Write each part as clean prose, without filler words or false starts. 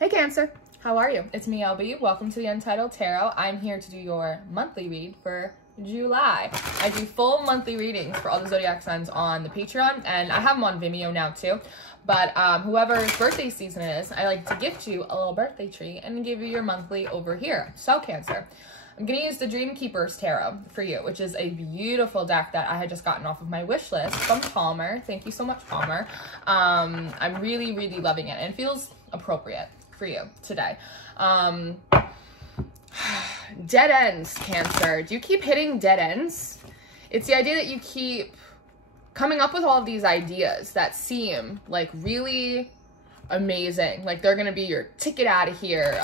Hey Cancer, how are you? It's me, LB. Welcome to the Untitled Tarot. I'm here to do your monthly read for July. I do full monthly readings for all the zodiac signs on the Patreon, and I have them on Vimeo now too. But whoever's birthday season is, I like to gift you a little birthday treat and give you your monthly over here. So Cancer, I'm going to use the Dream Keepers Tarot for you, which is a beautiful deck that I had just gotten off of my wish list from Palmer. Thank you so much, Palmer. I'm really, really loving it, and it feels appropriate for you today. Dead ends, Cancer. Do you keep hitting dead ends? It's the idea that you keep coming up with all of these ideas that seem like really amazing, like they're gonna be your ticket out of here,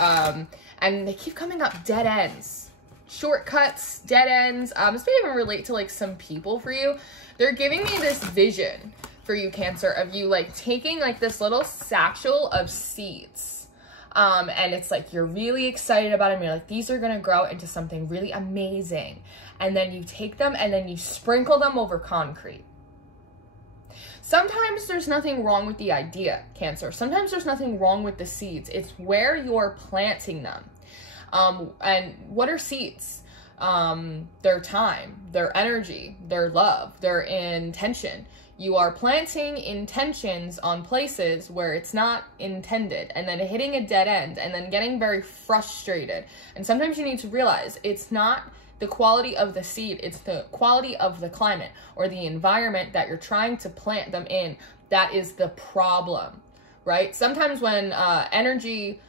and they keep coming up dead ends, shortcuts, dead ends. This may even relate to like some people for you. They're giving me this vision for you, Cancer, of you like taking like this little satchel of seeds. And it's like, you're really excited about them. You're like, these are going to grow into something really amazing. And then you take them and then you sprinkle them over concrete. Sometimes there's nothing wrong with the idea, Cancer. Sometimes there's nothing wrong with the seeds. It's where you're planting them. And what are seeds? Their time, their energy, their love, their intention. You are planting intentions on places where it's not intended, and then hitting a dead end, and then getting very frustrated. And sometimes you need to realize it's not the quality of the seed, it's the quality of the climate or the environment that you're trying to plant them in that is the problem, right? Sometimes when energy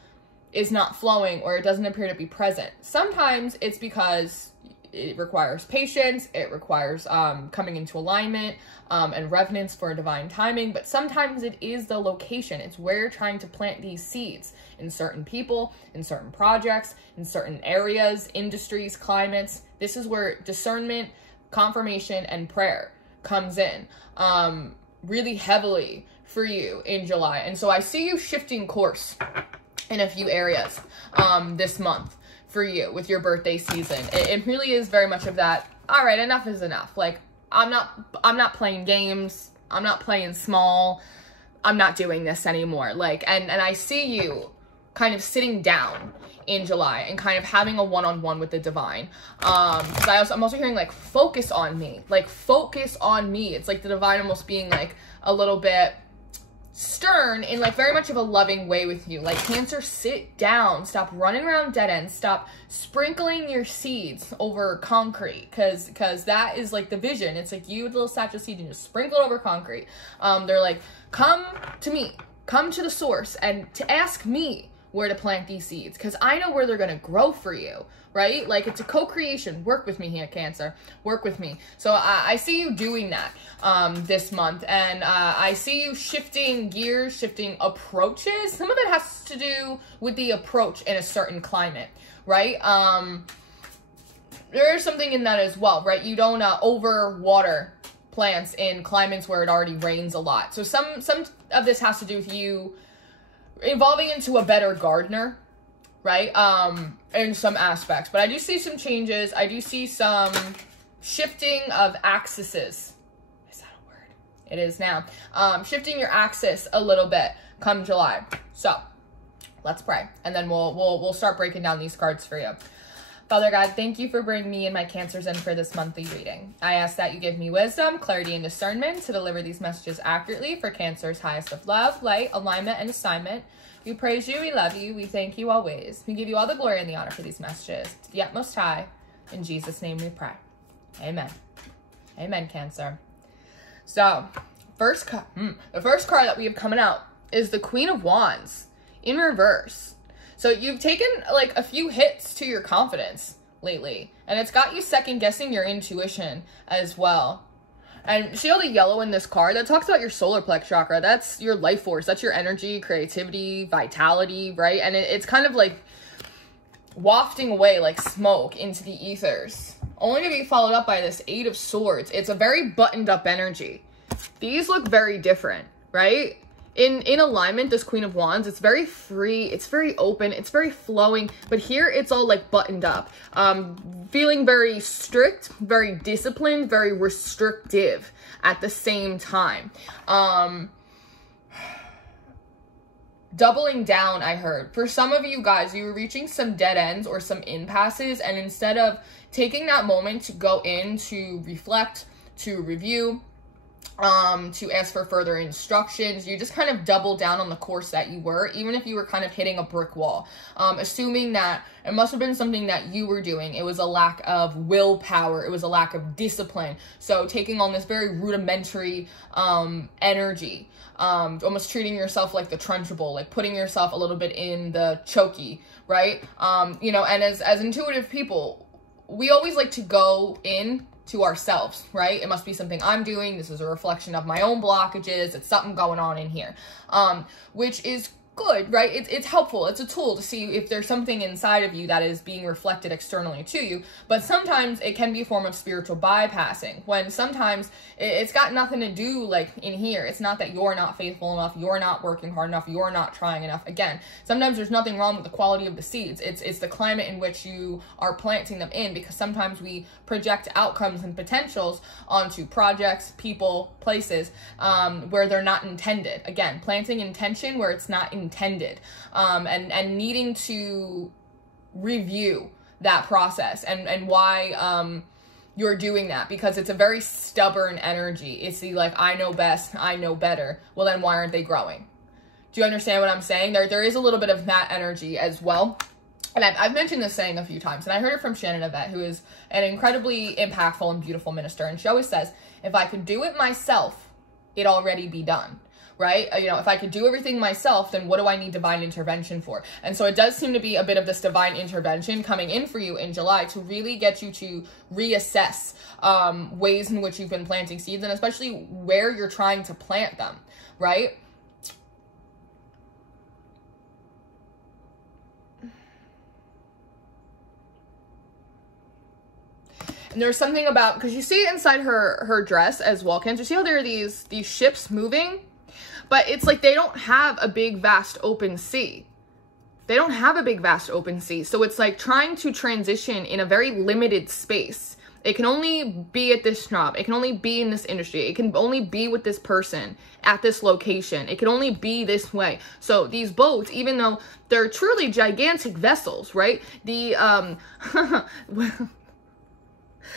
is not flowing or it doesn't appear to be present, sometimes it's because it requires patience, it requires coming into alignment and reverence for divine timing, but sometimes it is the location. It's where you're trying to plant these seeds in certain people, in certain projects, in certain areas, industries, climates. This is where discernment, confirmation, and prayer comes in really heavily for you in July. And so I see you shifting course in a few areas this month for you with your birthday season. It really is very much of that, all right, enough is enough. Like, I'm not playing games. I'm not playing small. I'm not doing this anymore. Like, and I see you kind of sitting down in July and kind of having a one-on-one with the divine. I'm also hearing like, focus on me. Like, focus on me. It's like the divine almost being like a little bit stern in like very much of a loving way with you. Like, Cancer, sit down, stop running around dead ends, stop sprinkling your seeds over concrete, because that is like the vision. It's like you with a little satchel of seed and just sprinkle it over concrete. They're like, come to me, come to the source and to ask me where to plant these seeds, because I know where they're going to grow for you, right? Like, it's a co-creation. Work with me here, Cancer. Work with me. So I see you doing that this month, and I see you shifting gears, shifting approaches. Some of it has to do with the approach in a certain climate, right? There is something in that as well, right? You don't overwater plants in climates where it already rains a lot. So some of this has to do with you evolving into a better gardener, right? In some aspects, but I do see some changes. I do see some shifting of axes. Is that a word? It is now. Shifting your axis a little bit come July. So let's pray, and then we'll start breaking down these cards for you. Father God, thank you for bringing me and my Cancers in for this monthly reading. I ask that you give me wisdom, clarity, and discernment to deliver these messages accurately for Cancer's highest of love, light, alignment, and assignment. We praise you, we love you, we thank you always. We give you all the glory and the honor for these messages. To the utmost high, in Jesus' name we pray. Amen. Amen, Cancer. So, the first card that we have coming out is the Queen of Wands in reverse. So you've taken like a few hits to your confidence lately, and it's got you second guessing your intuition as well. And see all the yellow in this card? That talks about your solar plex chakra. That's your life force. That's your energy, creativity, vitality, right? And it's kind of like wafting away like smoke into the ethers. Only to be followed up by this Eight of Swords. It's a very buttoned up energy. These look very different, right? In alignment, this Queen of Wands, it's very free, it's very open, it's very flowing, but here it's all like buttoned up. Feeling very strict, very disciplined, very restrictive at the same time. doubling down, I heard. For some of you guys, you were reaching some dead ends or some impasses, and instead of taking that moment to go in, to reflect, to review, to ask for further instructions, you just kind of double down on the course that you were, even if you were kind of hitting a brick wall, assuming that it must have been something that you were doing. It was a lack of willpower. It was a lack of discipline. So taking on this very rudimentary energy, almost treating yourself like the Trunchbull, like putting yourself a little bit in the chokey, right? You know, and as intuitive people, we always like to go in to ourselves, right? It must be something I'm doing. This is a reflection of my own blockages. It's something going on in here, which is good, right? It's helpful. It's a tool to see if there's something inside of you that is being reflected externally to you. But sometimes it can be a form of spiritual bypassing, when sometimes it's got nothing to do like in here. It's not that you're not faithful enough, you're not working hard enough, you're not trying enough. Again, sometimes there's nothing wrong with the quality of the seeds. It's the climate in which you are planting them in, because sometimes we project outcomes and potentials onto projects, people, places, where they're not intended. Again, planting intention where it's not intended, and needing to review that process and why you're doing that, because it's a very stubborn energy. It's the like, I know best, I know better. Well, then why aren't they growing? Do you understand what I'm saying? There is a little bit of that energy as well. And I've mentioned this saying a few times, and I heard it from Shannon Yvette, who is an incredibly impactful and beautiful minister. And she always says, if I could do it myself, it'd already be done. Right? You know, if I could do everything myself, then what do I need divine intervention for? And so it does seem to be a bit of this divine intervention coming in for you in July to really get you to reassess ways in which you've been planting seeds, and especially where you're trying to plant them, right? And there's something about, because you see inside her dress as well, Cancer, see how there are these ships moving? But it's like they don't have a big, vast, open sea. They don't have a big, vast, open sea. So it's like trying to transition in a very limited space. It can only be at this job. It can only be in this industry. It can only be with this person at this location. It can only be this way. So these boats, even though they're truly gigantic vessels, right?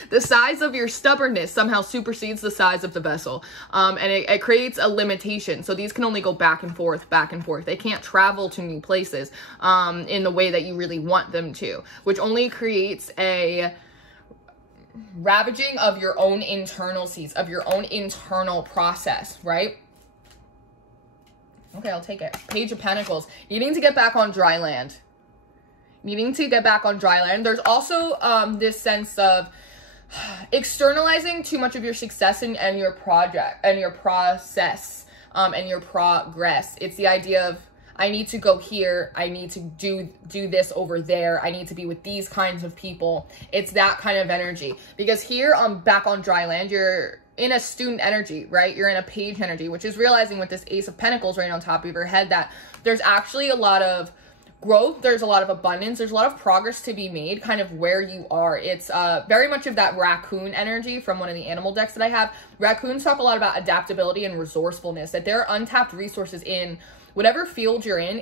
The size of your stubbornness somehow supersedes the size of the vessel. And it creates a limitation. So these can only go back and forth, back and forth. They can't travel to new places in the way that you really want them to, which only creates a ravaging of your own internal seeds, of your own internal process, right? Okay, I'll take it. Page of Pentacles. Needing to get back on dry land. Needing to get back on dry land. There's also this sense of externalizing too much of your success and your project and your process and your progress. It's the idea of, I need to go here, I need to do this over there, I need to be with these kinds of people. It's that kind of energy, because here back on dry land, you're in a student energy, right? You're in a page energy, which is realizing with this Ace of Pentacles right on top of your head that there's actually a lot of growth, there's a lot of abundance, there's a lot of progress to be made kind of where you are. It's very much of that raccoon energy from one of the animal decks that I have. Raccoons talk a lot about adaptability and resourcefulness, that there are untapped resources in whatever field you're in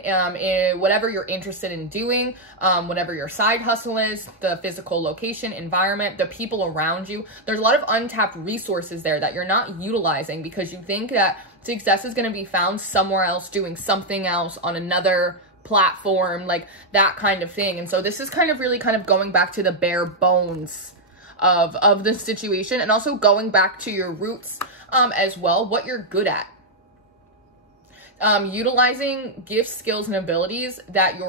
whatever you're interested in doing, whatever your side hustle is, the physical location, environment, the people around you. There's a lot of untapped resources there that you're not utilizing because you think that success is going to be found somewhere else, doing something else on another platform, like that kind of thing. And so this is kind of really kind of going back to the bare bones of the situation, and also going back to your roots as well, what you're good at. Utilizing gifts, skills, and abilities that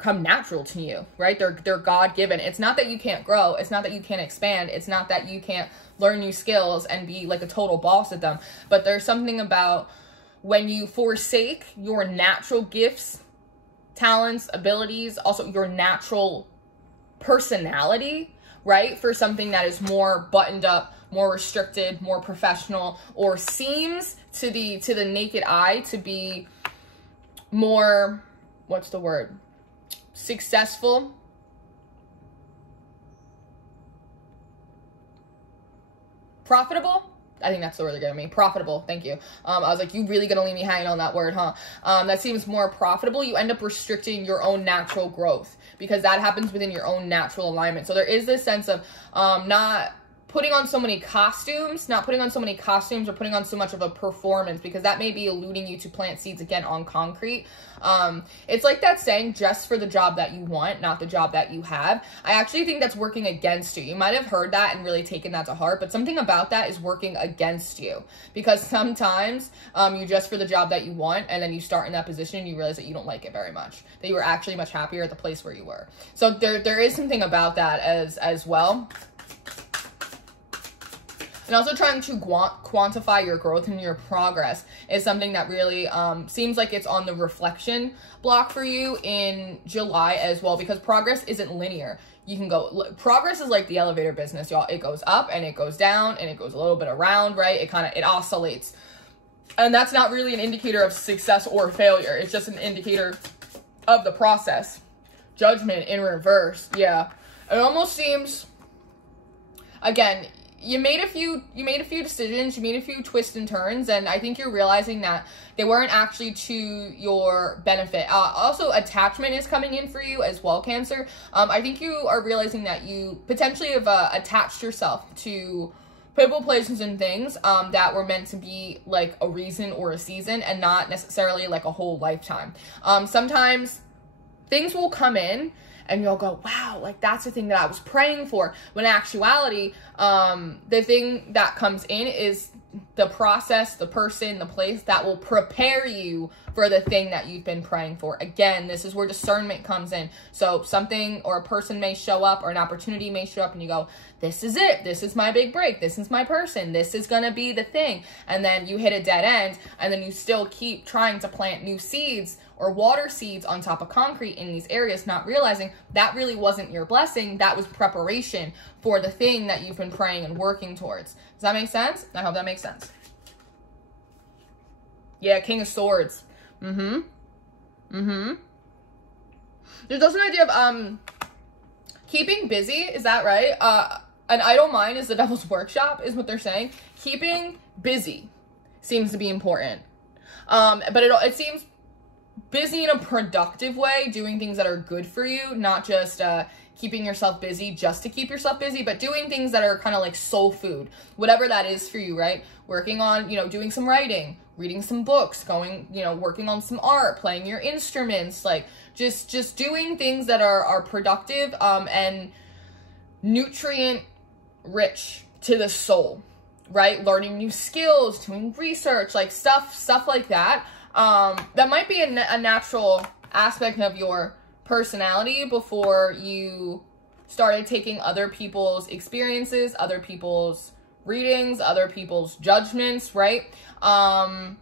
come natural to you, right? They're God-given. It's not that you can't grow. It's not that you can't expand. It's not that you can't learn new skills and be like a total boss at them. But there's something about when you forsake your natural gifts, talents, abilities, also your natural personality, right? For something that is more buttoned up, more restricted, more professional, or seems to the naked eye to be more, what's the word? Successful. Profitable? I think that's the word they're giving me. Profitable. Thank you. I was like, you really gonna leave me hanging on that word, huh? That seems more profitable. You end up restricting your own natural growth because that happens within your own natural alignment. So there is this sense of not putting on so many costumes, or putting on so much of a performance, because that may be eluding you to plant seeds again on concrete. It's like that saying, dress for the job that you want, not the job that you have. I actually think that's working against you. You might have heard that and really taken that to heart, but something about that is working against you, because sometimes you dress for the job that you want, and then you start in that position and you realize that you don't like it very much, that you were actually much happier at the place where you were. So there is something about that as well. And also trying to quantify your growth and your progress is something that really seems like it's on the reflection block for you in July as well, because progress isn't linear. You can go, progress is like the elevator business, y'all. It goes up and it goes down and it goes a little bit around, right? It oscillates. And that's not really an indicator of success or failure. It's just an indicator of the process. Judgment in reverse. Yeah. It almost seems, again, you made a few decisions, you made a few twists and turns, and I think you're realizing that they weren't actually to your benefit. Also, attachment is coming in for you as well, Cancer. I think you are realizing that you potentially have attached yourself to people, places, and things that were meant to be like a reason or a season, and not necessarily like a whole lifetime. Sometimes things will come in and you'll go, wow, like that's the thing that I was praying for. When in actuality, the thing that comes in is the process, the person, the place that will prepare you for the thing that you've been praying for. Again, this is where discernment comes in. So something or a person may show up, or an opportunity may show up, and you go, this is it. This is my big break. This is my person. This is going to be the thing. And then you hit a dead end, and then you still keep trying to plant new seeds or water seeds on top of concrete in these areas, not realizing that really wasn't your blessing. That was preparation for the thing that you've been praying and working towards. Does that make sense? I hope that makes sense. Yeah, King of Swords. There's also an idea of keeping busy. Is that right? An idle mind is the devil's workshop, is what they're saying. Keeping busy seems to be important. But it seems busy in a productive way, doing things that are good for you, not just keeping yourself busy just to keep yourself busy, but doing things that are kind of like soul food, whatever that is for you, right? Working on, doing some writing, reading some books, going, working on some art, playing your instruments, like just doing things that are productive and nutrient rich to the soul, right? Learning new skills, doing research, like stuff like that. That might be a natural aspect of your personality before you started taking other people's experiences, other people's readings, other people's judgments, right? As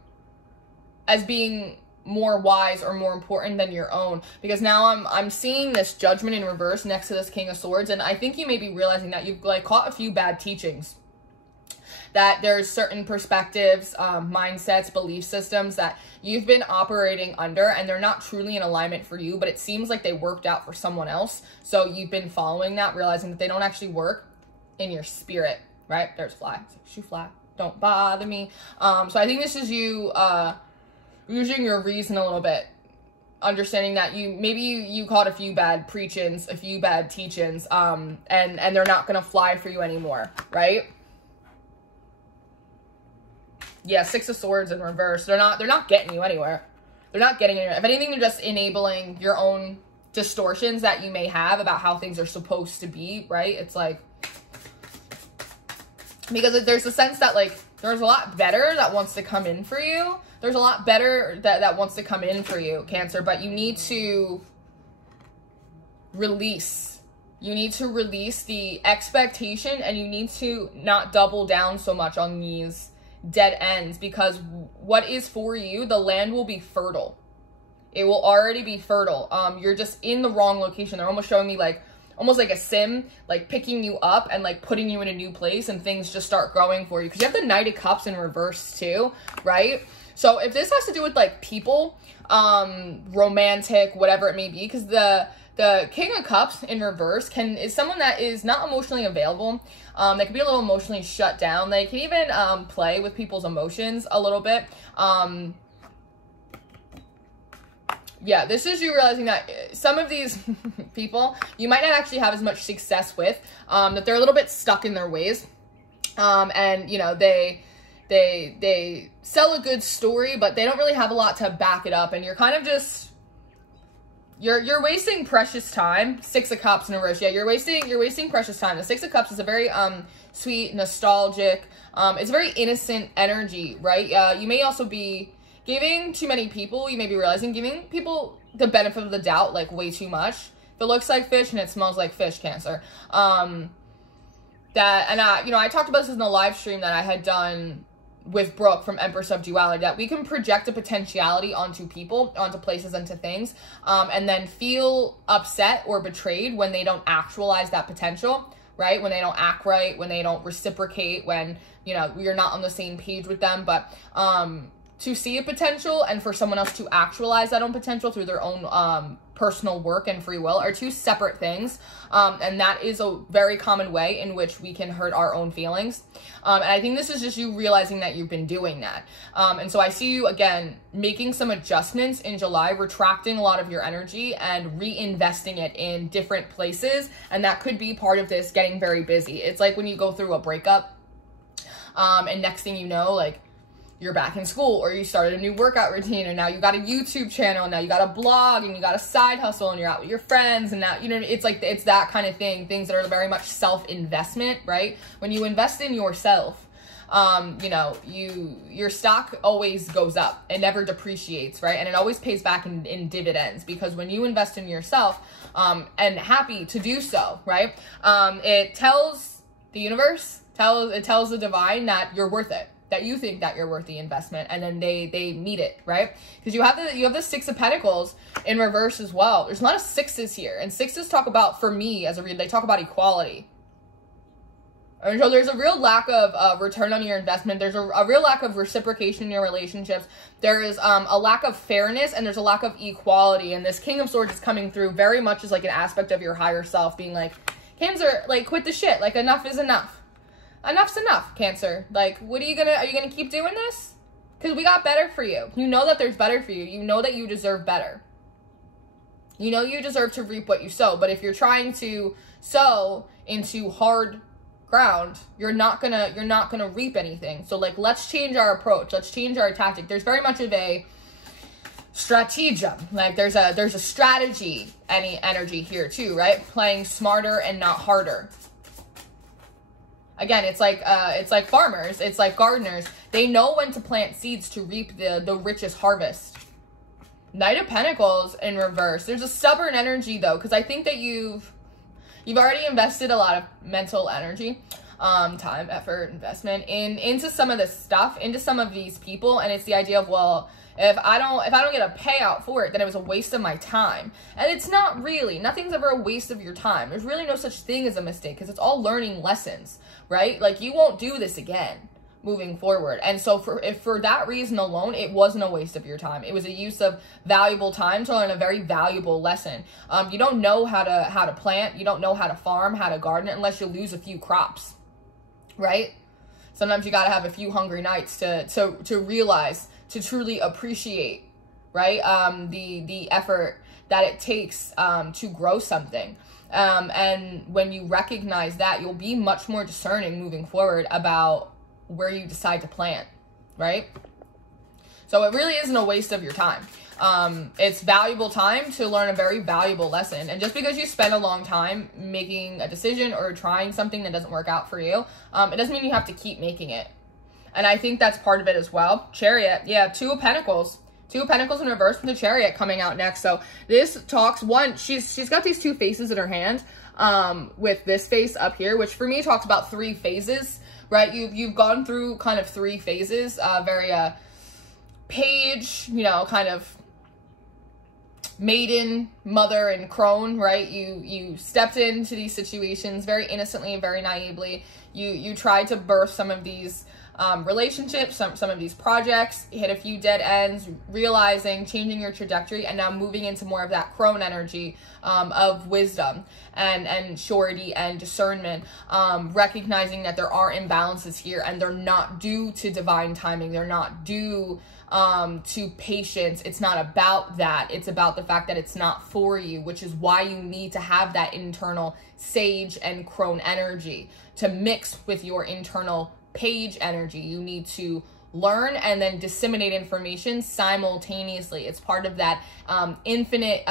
being more wise or more important than your own. Because now I'm seeing this judgment in reverse next to this King of Swords, and I think you may be realizing that you've like caught a few bad teachings. That there's certain perspectives, mindsets, belief systems that you've been operating under, and they're not truly in alignment for you, but it seems like they worked out for someone else. So you've been following that, realizing that they don't actually work in your spirit, right? There's fly. Shoo fly. Don't bother me. So I think this is you using your reason a little bit, understanding that you caught a few bad preachings, a few bad teachings, and they're not gonna fly for you anymore, right? Yeah, Six of Swords in reverse. They're not getting you anywhere. They're not getting anywhere. If anything, they're just enabling your own distortions that you may have about how things are supposed to be, right? It's like, because there's a sense that like there's a lot better that wants to come in for you. There's a lot better that wants to come in for you, Cancer, but you need to release. You need to release the expectation, and you need to not double down so much on these dead ends, because what is for you, the land will be fertile. It will already be fertile. You're just in the wrong location. They're almost showing me like almost like a sim, like picking you up and like putting you in a new place, and things just start growing for you, because you have the Knight of Cups in reverse too, right? So if this has to do with like people, romantic, whatever it may be, because the The King of Cups in reverse is someone that is not emotionally available. They can be a little emotionally shut down. They can even play with people's emotions a little bit. Yeah, this is you realizing that some of these people you might not actually have as much success with, that they're a little bit stuck in their ways. And, you know, they sell a good story, but they don't really have a lot to back it up. And you're kind of just, you're wasting precious time. Six of Cups in reverse. Yeah, you're wasting precious time. The Six of Cups is a very, sweet, nostalgic, it's very innocent energy, right? You may also be giving too many people, you may be realizing, giving people the benefit of the doubt, like, way too much. If it looks like fish and it smells like fish, Cancer. You know, I talked about this in the live stream that I had done with Brooke from Empress of Duality, that we can project a potentiality onto people, onto places, onto things, and then feel upset or betrayed when they don't actualize that potential, right? When they don't act right, when they don't reciprocate, when, you know, you're not on the same page with them. But to see a potential and for someone else to actualize that own potential through their own personal work and free will are two separate things. And that is a very common way in which we can hurt our own feelings. And I think this is just you realizing that you've been doing that. And so I see you, again, making some adjustments in July, retracting a lot of your energy and reinvesting it in different places. And that could be part of this getting very busy. It's like when you go through a breakup, and next thing you know, like, you're back in school, or you started a new workout routine, and now you got a YouTube channel, and now you got a blog, and you got a side hustle, and you're out with your friends, and now, you know, it's like, it's that kind of thing, things that are very much self-investment, right? When you invest in yourself, you know, your stock always goes up. It never depreciates, right? And it always pays back in dividends, because when you invest in yourself, and happy to do so, right? It tells the universe, it tells the divine that you're worth it, that you think that you're worth the investment, and then they meet it, right? Because you have the Six of Pentacles in reverse as well. There's a lot of sixes here, and sixes talk about, for me as a reader, they talk about equality. And so there's a real lack of return on your investment. There's a real lack of reciprocation in your relationships. There is a lack of fairness, and there's a lack of equality. And this King of Swords is coming through very much as like an aspect of your higher self, being like, Cancer, like, quit the shit. Like, enough is enough. Enough's enough, Cancer. Like, are you gonna keep doing this? Because we got better for you. You know that there's better for you. You know that you deserve better. You know you deserve to reap what you sow. But if you're trying to sow into hard ground, you're not gonna reap anything. So, like, let's change our approach. Let's change our tactic. There's very much of a stratagem. Like, there's a strategy, any energy here too, right? Playing smarter and not harder. Again, it's like farmers, it's like gardeners. They know when to plant seeds to reap the richest harvest. Knight of Pentacles in reverse. There's a stubborn energy though, because I think that you've already invested a lot of mental energy, time, effort, investment into some of this stuff, into some of these people, and it's the idea of, well, if I don't get a payout for it, then it was a waste of my time. And it's not really. Nothing's ever a waste of your time. There's really no such thing as a mistake, because it's all learning lessons, right? Like, you won't do this again moving forward. And so if for that reason alone, it wasn't a waste of your time. It was a use of valuable time to learn a very valuable lesson. You don't know how to plant. You don't know how to farm, how to garden, unless you lose a few crops, right? Sometimes you got to have a few hungry nights to realize, to truly appreciate, right? The effort that it takes to grow something. And when you recognize that, you'll be much more discerning moving forward about where you decide to plant, right? So it really isn't a waste of your time. It's valuable time to learn a very valuable lesson. And just because you spend a long time making a decision or trying something that doesn't work out for you, it doesn't mean you have to keep making it. And I think that's part of it as well. Chariot, yeah, Two of Pentacles. Two of Pentacles in reverse with the Chariot coming out next. So this talks, one, she's got these two faces in her hand, with this face up here, which for me talks about three phases, right? You've gone through kind of three phases, very page, you know, kind of maiden, mother, and crone, right? You stepped into these situations very innocently and very naively. You tried to birth some of these relationships, some of these projects, hit a few dead ends, realizing, changing your trajectory, and now moving into more of that crone energy of wisdom and surety and discernment, recognizing that there are imbalances here and they're not due to divine timing. They're not due to patience. It's not about that. It's about the fact that it's not for you, which is why you need to have that internal sage and crone energy to mix with your internal page energy. You need to learn and then disseminate information simultaneously. It's part of that infinite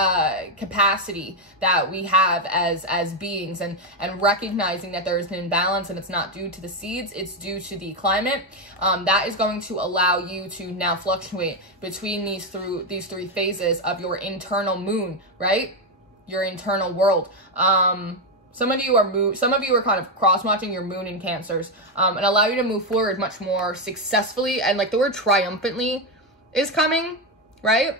capacity that we have as beings, and recognizing that there is an imbalance and it's not due to the seeds, it's due to the climate. That is going to allow you to now fluctuate between these three phases of your internal moon, right? Your internal world. Some of you are kind of cross-watching your moon in Cancers, and allow you to move forward much more successfully. And like the word triumphantly is coming, right?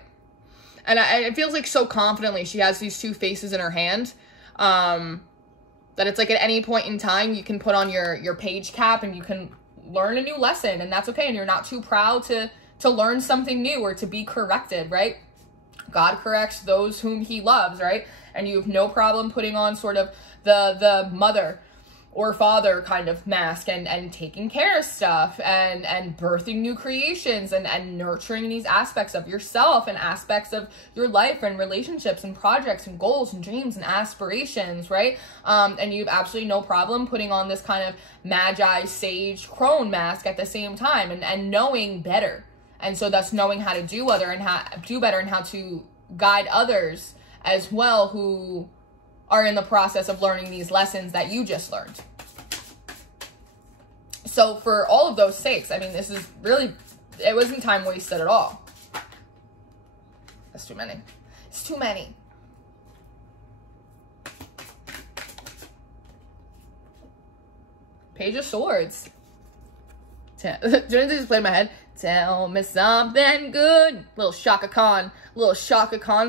And it feels like so confidently she has these two faces in her hand, that it's like at any point in time you can put on your page cap and you can learn a new lesson, and that's okay. And you're not too proud to learn something new or to be corrected, right? God corrects those whom he loves, right? And you have no problem putting on sort of the mother or father kind of mask and taking care of stuff and birthing new creations and nurturing these aspects of yourself and aspects of your life and relationships and projects and goals and dreams and aspirations, right? And you have absolutely no problem putting on this kind of magi sage crone mask at the same time and knowing better. And so that's knowing how to do better and how to guide others as well who are in the process of learning these lessons that you just learned. So for all of those sakes, I mean, this is really, it wasn't time wasted at all. That's too many. It's too many. Page of Swords. During this just played in my head. Tell me something good. Little Shaka Khan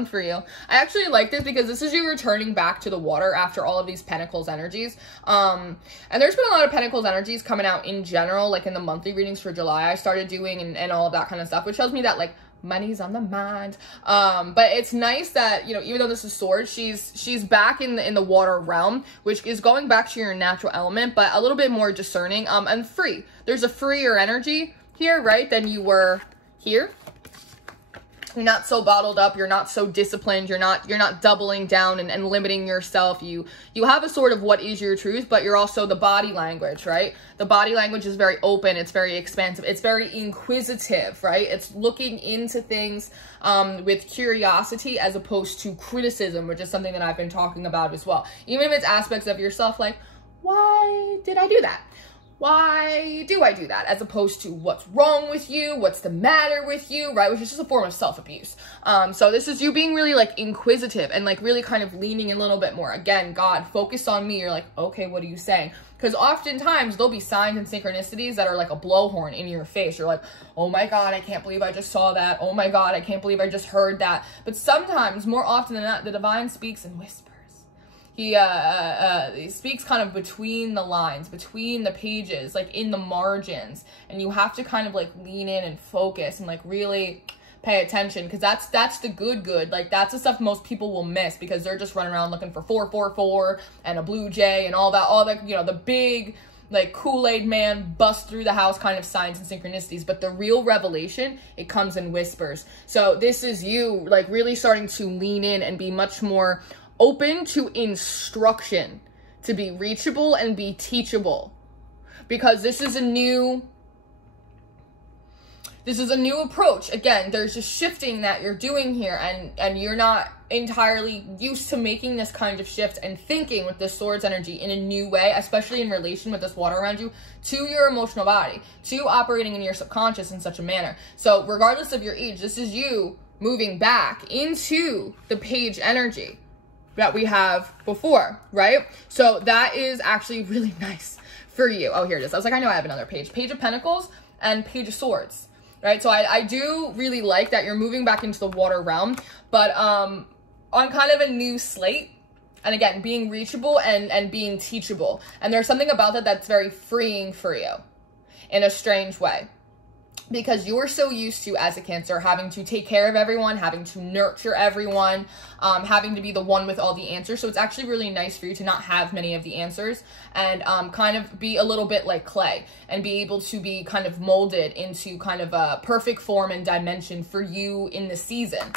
for you. I actually like this because this is you returning back to the water after all of these Pentacles energies. And there's been a lot of Pentacles energies coming out in general, like in the monthly readings for July I started doing and all of that kind of stuff, which tells me that like money's on the mind. But it's nice that, you know, even though this is Swords, she's back in the water realm, which is going back to your natural element, but a little bit more discerning and free. There's a freer energy here, right, than you were here. You're not so bottled up, you're not so disciplined, you're not doubling down and limiting yourself. You have a sort of what is your truth, but you're also the body language, right? The body language is very open, it's very expansive, it's very inquisitive, right? It's looking into things with curiosity as opposed to criticism, which is something that I've been talking about as well. Even if it's aspects of yourself like, why did I do that? Why do I do that? As opposed to what's wrong with you, what's the matter with you, right? Which is just a form of self-abuse. So this is you being really like inquisitive and like really kind of leaning in a little bit more. Again, God, focus on me. You're like, okay, what are you saying? Because oftentimes there'll be signs and synchronicities that are like a blowhorn in your face. You're like, oh my God, I can't believe I just saw that. Oh my God, I can't believe I just heard that. But sometimes, more often than not, the divine speaks in whispers. He speaks kind of between the lines, between the pages, like in the margins. And you have to kind of like lean in and focus and like really pay attention, because that's the good. Like that's the stuff most people will miss because they're just running around looking for 444 and a blue jay and all that, you know, the big like Kool-Aid man bust through the house kind of signs and synchronicities. But the real revelation, it comes in whispers. So this is you like really starting to lean in and be much more open to instruction, to be reachable and be teachable, because this is a new approach. Again, there's a shifting that you're doing here, and you're not entirely used to making this kind of shift and thinking with this Swords energy in a new way, especially in relation with this water around you, to your emotional body, to operating in your subconscious in such a manner. So regardless of your age, this is you moving back into the page energy that we have before, right? So that is actually really nice for you. Oh, here it is. I was like, I know I have another page. Page of Pentacles and Page of Swords, right? So I do really like that you're moving back into the water realm, but on kind of a new slate. And again, being reachable and being teachable. And there's something about that that's very freeing for you. in a strange way. Because you're so used to, as a Cancer, having to take care of everyone, having to nurture everyone, having to be the one with all the answers. So it's actually really nice for you to not have many of the answers and kind of be a little bit like clay and be able to be kind of molded into kind of a perfect form and dimension for you in the season.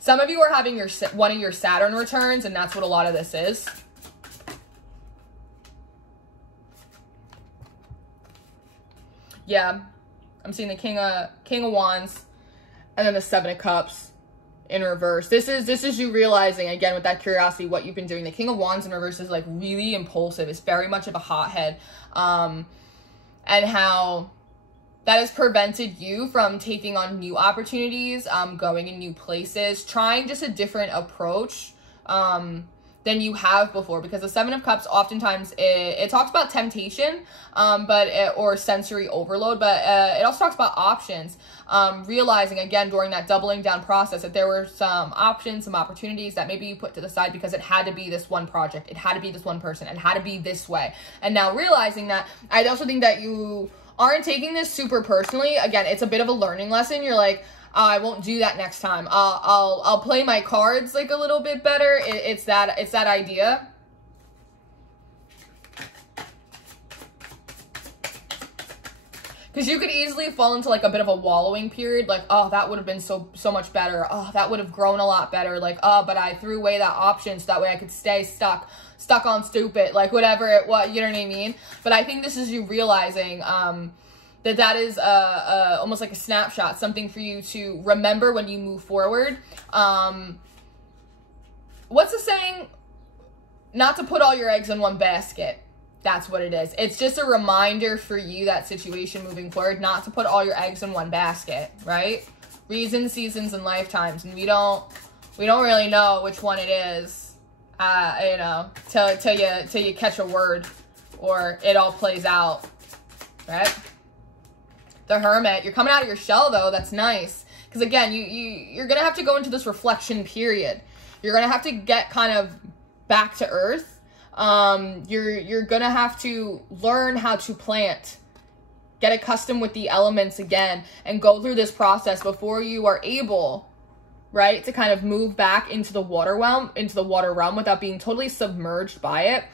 Some of you are having one of your Saturn returns, and that's what a lot of this is. Yeah, I'm seeing the King of Wands and then the Seven of Cups in reverse. This is you realizing, again, with that curiosity, what you've been doing. The King of Wands in reverse is like really impulsive. It's very much of a hothead. And how that has prevented you from taking on new opportunities, going in new places, trying just a different approach than you have before, because the Seven of Cups oftentimes it talks about temptation, or sensory overload, but it also talks about options. Realizing, again, during that doubling down process, that there were some options, some opportunities that maybe you put to the side because it had to be this one project, it had to be this one person, it had to be this way. And now realizing that, I also think that you aren't taking this super personally. Again, it's a bit of a learning lesson. You're like, I won't do that next time. I'll play my cards like a little bit better. It's that idea. Because you could easily fall into like a bit of a wallowing period. Like, oh, that would have been so much better. Oh, that would have grown a lot better. Like, oh, but I threw away that option so that way I could stay stuck on stupid. Like, whatever it was, you know what I mean? But I think this is you realizing, that is almost like a snapshot, something for you to remember when you move forward. What's the saying? Not to put all your eggs in one basket. That's what it is. It's just a reminder for you, that situation moving forward, not to put all your eggs in one basket, right? Reasons, seasons, and lifetimes, and we don't really know which one it is, you know, till you catch a word or it all plays out, right? The Hermit, you're coming out of your shell though. That's nice, because again, you're gonna have to go into this reflection period. You're gonna have to get kind of back to earth. You're gonna have to learn how to plant, get accustomed with the elements again, and go through this process before you are able, right, to kind of move back into the water realm without being totally submerged by it.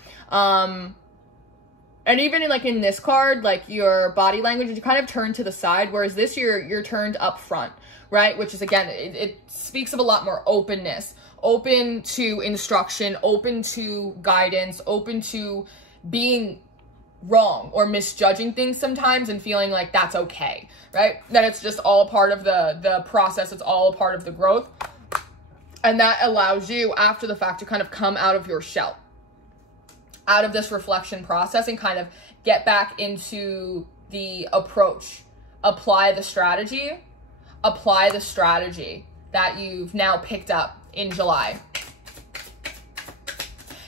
And even in this card, like your body language, you kind of turn to the side, whereas this you're turned up front, right? Which is, again, it speaks of a lot more openness, open to instruction, open to guidance, open to being wrong or misjudging things sometimes and feeling like that's okay, right? That it's just all a part of the process. It's all a part of the growth. And that allows you, after the fact, to kind of come out of your shell, out of this reflection process, and kind of get back into the approach. Apply the strategy that you've now picked up in July.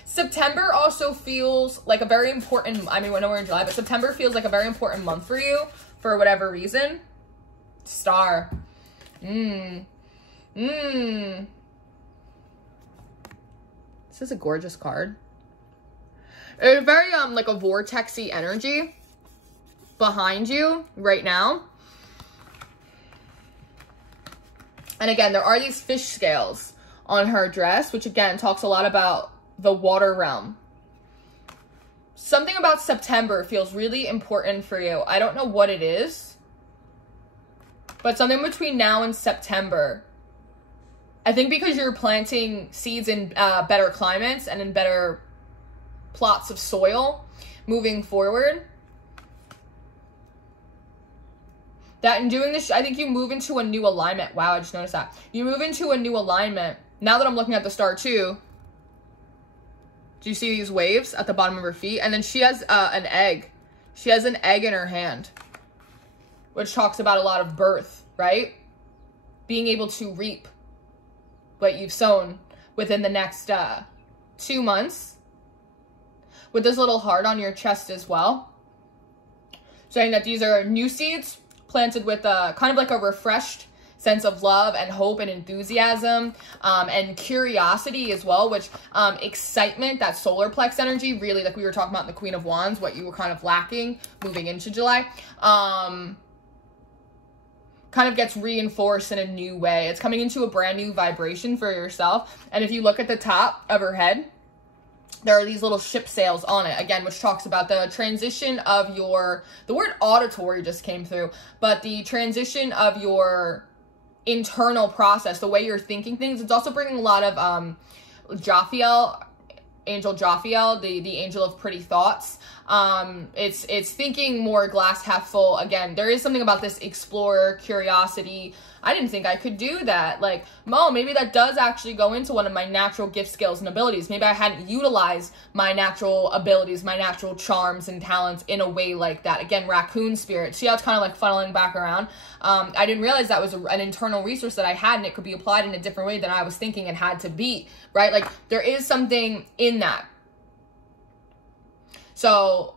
September also feels like a very important, I mean, I know we're in July, but September feels like a very important month for you for whatever reason. Star. This is a gorgeous card. It's very, like a vortexy energy behind you right now. And again, there are these fish scales on her dress, which again talks a lot about the water realm. Something about September feels really important for you. I don't know what it is, but something between now and September. I think because you're planting seeds in better climates and in better plots of soil moving forward, that in doing this, I think you move into a new alignment. Wow, I just noticed that. You move into a new alignment. Now that I'm looking at the star too, do you see these waves at the bottom of her feet? And then she has an egg. She has an egg in her hand, which talks about a lot of birth, right? Being able to reap what you've sown within the next 2 months. With this little heart on your chest as well, saying that these are new seeds planted with kind of like a refreshed sense of love and hope and enthusiasm, and curiosity as well, which excitement, that solar plex energy, really, like we were talking about in the Queen of Wands, what you were kind of lacking moving into July, kind of gets reinforced in a new way. It's coming into a brand new vibration for yourself. And if you look at the top of her head, there are these little ship sails on it, again, which talks about the transition of the word auditory just came through, but the transition of your internal process, the way you're thinking things. It's also bringing a lot of Jophiel, Angel Jophiel, the angel of pretty thoughts. It's thinking more glass half full. Again, there is something about this explorer, curiosity. I didn't think I could do that. Like, maybe that does actually go into one of my natural gift, skills, and abilities. Maybe I hadn't utilized my natural abilities, my natural charms and talents in a way like that. Again, raccoon spirit. See how it's kind of like funneling back around? I didn't realize that was an internal resource that I had, and it could be applied in a different way than I was thinking it had to be, right? Like, there is something in that. So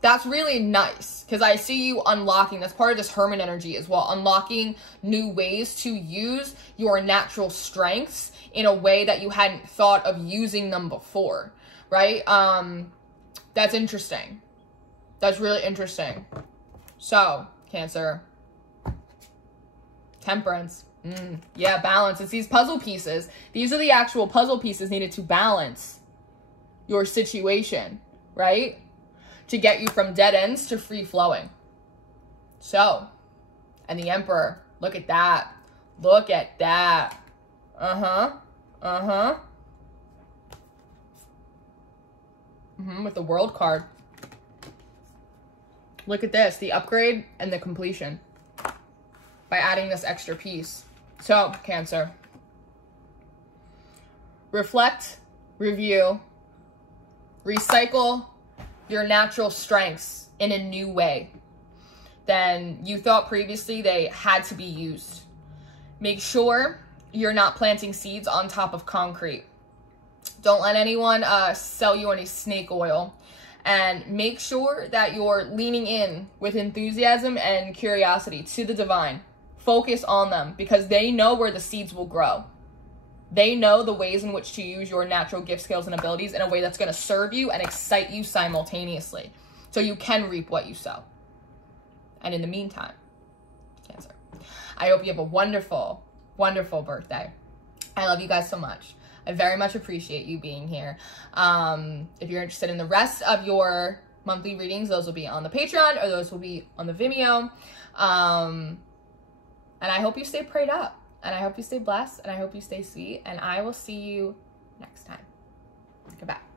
that's really nice, because I see you unlocking, that's part of this Hermit energy as well, unlocking new ways to use your natural strengths in a way that you hadn't thought of using them before, right? That's interesting. That's really interesting. So, Cancer. Temperance. Yeah, balance. It's these puzzle pieces. These are the actual puzzle pieces needed to balance your situation, right? To get you from dead ends to free flowing. So, and the Emperor, look at that. Look at that. With the World card. Look at this, the upgrade and the completion by adding this extra piece. So, Cancer, reflect, review, recycle your natural strengths in a new way than you thought previously they had to be used. Make sure you're not planting seeds on top of concrete. Don't let anyone sell you any snake oil. And make sure that you're leaning in with enthusiasm and curiosity to the divine. Focus on them, because they know where the seeds will grow. They know the ways in which to use your natural gift, skills, and abilities in a way that's going to serve you and excite you simultaneously, so you can reap what you sow. And in the meantime, Cancer, I hope you have a wonderful, wonderful birthday. I love you guys so much. I very much appreciate you being here. If you're interested in the rest of your monthly readings, those will be on the Patreon, or those will be on the Vimeo. And I hope you stay prayed up. And I hope you stay blessed, and I hope you stay sweet, and I will see you next time. Goodbye.